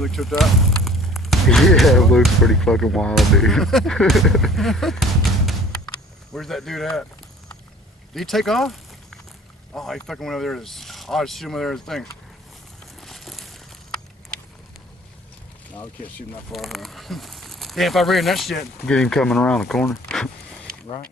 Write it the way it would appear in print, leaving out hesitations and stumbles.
You look tripped out? Yeah, it looks pretty fucking wild, dude. Where's that dude at? Did he take off? Oh, he fucking went over there. I'll just shoot him over there his thing. No, we can't shoot him that far, huh? Damn, if I ran that shit. Get him coming around the corner. Right.